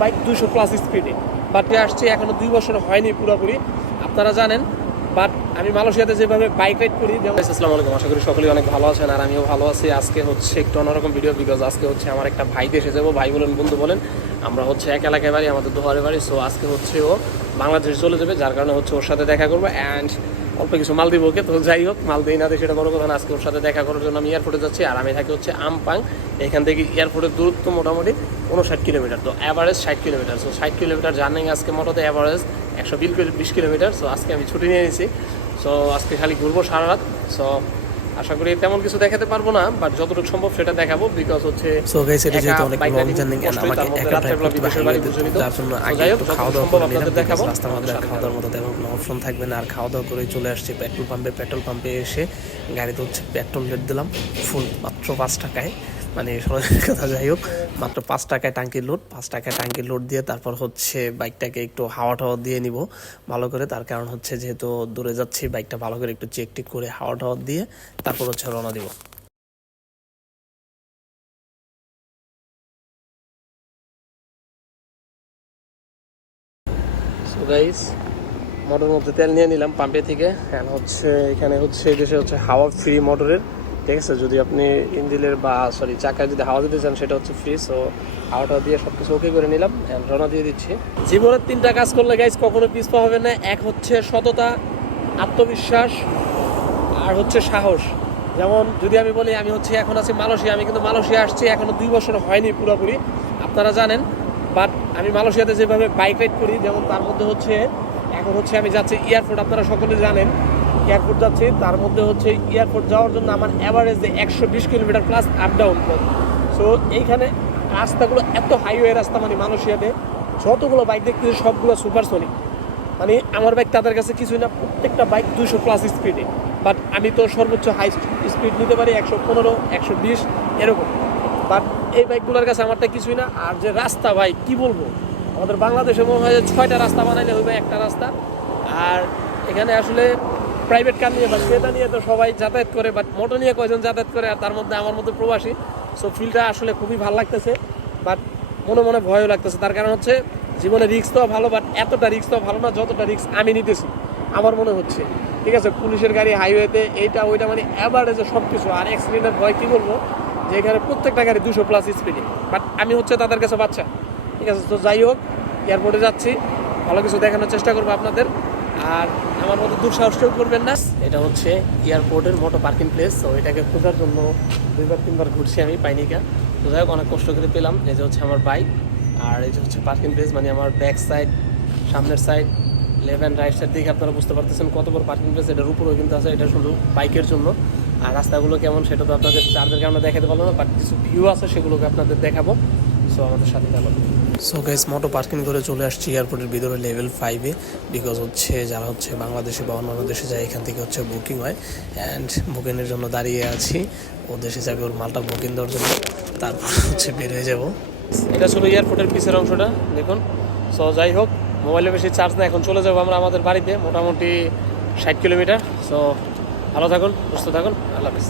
Bike 200+ স্পিডে, but আসছে এখনো 2 বছর হয়নি পুরোপুরি, আপনারা জানেন। বাট আমি মালয়েশিয়াতে যেভাবে বাইক রাইড করি, যেমন আসসালামু আলাইকুম, আশা করি সকলেই অনেক ভালো আছেন আর আমিও ভালো আছি। আজকে হচ্ছে একটু অন্যরকম ভিডিও, বিকজ আজকে হচ্ছে আমার একটা ভাই দেশে যাবো, ভাই বলেন বন্ধু বলেন, আমরা হচ্ছে এক এলাকায় বাড়ি, আমাদের দোহারে বাড়ি। সো আজকে হচ্ছে ও বাংলাদেশে চলে যাবে, যার কারণে হচ্ছে ওর সাথে দেখা করবো অ্যান্ড অল্প কিছু মাল দিব ওকে। তো যাই হোক, মাল দিই না দিই সেটা বড় কথা না, আজকে ওর সাথে দেখা করার জন্য আমি এয়ারপোর্টে যাচ্ছি। আর আমি থাকি হচ্ছে আমপাং, এখান থেকে এয়ারপোর্টের দূরত্ব মোটামুটি 59 কিলোমিটার, তো average 60 kilometre. So 60 kilometre journey আজকে মোটামুটি অ্যাভারেজ 120 কিলোমিটার। সো আজকে আমি ছুটি নিয়ে নিয়েছি, সো আজকে খালি ঘুরবো সারা রাত। সো আশা করি তেমন কিছু দেখাতে পারবো না, বাট যতটুকু সম্ভব সেটা দেখাবো, বিকজ হচ্ছে সো গাইস এটা যেহেতু অনেক লং জার্নি এন্ড আমাকে একা ড্রাইভ করতে হয়, তার জন্য আগে একটু খাওয়া দাওয়া করে নিলাম। দেখাবো রাস্তার মধ্যে খাওয়া দাওয়ার মতো তেমন কোনো অপশন থাকবে না। আর খাওয়া দাওয়া করে চলে আসছি পেট্রোল পাম্পে এসে গাড়িতে হচ্ছে পেট্রোল রেট দিলাম ফুল, মাত্র 5 টাকায়, মানে সরাসরি কথা। যাই হোক, মাত্র 5 টাকায় টাঙ্কির লোড, 5 টাকায় টাঙ্কির লোড দিয়ে তারপর হচ্ছে বাইকটাকে একটু হাওয়া টাওয়া দিয়ে নিব ভালো করে। তার কারণ হচ্ছে যেহেতু দূরে যাচ্ছি, বাইকটা ভালো করে একটু চেক টেক করে হাওয়া টাওয়া দিয়ে তারপর হচ্ছে রওনা দিব। সো গাইস, মোটর মধ্যে তেল নিয়ে নিলাম পাম্পে থেকে, অ্যান্ড হচ্ছে এখানে হচ্ছে এই দেশে হচ্ছে হাওয়া ফ্রি মোটরের, ঠিক আছে। যদি আপনি ইঞ্জিনের বা চাকায় যদি হাওয়া দিতে চান সেটা হচ্ছে ফ্রি। সো হাওয়াটা দিয়ে সব কিছু ওকে করে নিলাম অ্যান্ড রওনা দিয়ে দিচ্ছি। জীবনের 3টা কাজ করলে গাইস কখনো পিছপা হবে না। এক হচ্ছে সততা, আত্মবিশ্বাস, আর হচ্ছে সাহস। যেমন যদি আমি বলি, আমি হচ্ছে এখন আছি মালয়েশিয়া, আমি কিন্তু মালয়েশিয়া আসছি এখনো 2 বছর হয়নি পুরোপুরি, আপনারা জানেন। বাট আমি মালয়েশিয়াতে যেভাবে বাইক রাইড করি, যেমন তার মধ্যে হচ্ছে এখন হচ্ছে আমি যাচ্ছি এয়ারপোর্ট, আপনারা সকলে জানেন এয়ারপোর্ট যাচ্ছি। তার মধ্যে হচ্ছে এয়ারপোর্ট যাওয়ার জন্য আমার অ্যাভারেজে 120 kilometre plus up down. So এইখানে রাস্তাগুলো এত হাইওয়ে রাস্তা, মানে মালয়েশিয়াতে যতগুলো বাইক দেখতেছি সবগুলো সুপারসনিক, মানে আমার বাইক তাদের কাছে কিছুই না, প্রত্যেকটা বাইক 200+ স্পিডে। বাট আমি তো সর্বোচ্চ হাই স্পিড নিতে পারি 115, 120 এরকম। বাট এই বাইকগুলোর কাছে আমারটা কিছুই না। আর যে রাস্তা ভাই কি বলবো, আমাদের বাংলাদেশে মনে হয় যে 6টা রাস্তা বানাইলে হইবে একটা রাস্তা। আর এখানে আসলে প্রাইভেট কার নিয়ে বা ক্রেতা নিয়ে তো সবাই যাতায়াত করে, বাট মোটর নিয়ে কয়জন যাতায়াত করে, আর তার মধ্যে আমার মধ্যে প্রবাসী। সো ফিলটা আসলে খুবই ভালো লাগতেছে, বাট মনে মনে ভয়ও লাগতেছে। তার কারণ হচ্ছে জীবনে রিস্ক তো ভালো, বাট এতটা রিস্ক তো ভালো না যতটা রিস্ক আমি নিতেছি আমার মনে হচ্ছে, ঠিক আছে। পুলিশের গাড়ি হাইওয়েতে এইটা ওইটা, মানে অ্যাভারেজে সব কিছু। আর অ্যাক্সিডেন্টের ভয় কী বলবো, যে এখানে প্রত্যেকটা গাড়ি 200+ স্পিডে, বাট আমি হচ্ছে তাদের কাছে বাচ্চা, ঠিক আছে। তো যাই হোক, এয়ারপোর্টে যাচ্ছি, ভালো কিছু দেখানোর চেষ্টা করবো আপনাদের। আর আমার মতো দুঃসাহস কেউ করবেন না। এটা হচ্ছে এয়ারপোর্টের মোটো পার্কিং প্লেস। তো এটাকে খোঁজার জন্য 2-3বার ঘুরছি আমি, পাইনিকা। তো যাই হোক, অনেক কষ্ট করে পেলাম। এই যে হচ্ছে আমার বাইক, আর এই যে হচ্ছে পার্কিং প্লেস, মানে আমার ব্যাক সাইড, সামনের side, left and right side দিকে আপনারা বুঝতে পারতেছেন কত বড় পার্কিং প্লেস। এটার উপরেও কিন্তু আছে, এটা শুধু বাইকের জন্য। আর রাস্তাগুলো কেমন সেটা তো আপনাদের চার্জের কারণে দেখাতে পারবো না, বাট কিছু ভিউ আছে সেগুলোকে আপনাদের দেখাবো। সো আমাদের সাথে থাকুন। সো গাইস, মোটো পার্কিং করে চলে আসছি এয়ারপোর্টের ভিতরে লেভেল 5-এ, বিকজ হচ্ছে যারা হচ্ছে বাংলাদেশে বা অন্যান্য দেশে যায় এখান থেকে হচ্ছে বুকিং হয়, অ্যান্ড বুকিংয়ের জন্য দাঁড়িয়ে আছি। ও দেশে যাবে ওর মালটা বুকিং দেওয়ার জন্য, তারপর হচ্ছে বের হয়ে যাবো। এটা ছিল এয়ারপোর্টের পিছের অংশটা, দেখুন। সো যাই হোক, মোবাইলে বেশি চার্জ না, এখন চলে যাবো আমরা আমাদের বাড়িতে, মোটামুটি 60 কিলোমিটার। সো ভালো থাকুন, সুস্থ থাকুন, আল্লাহ হাফেজ।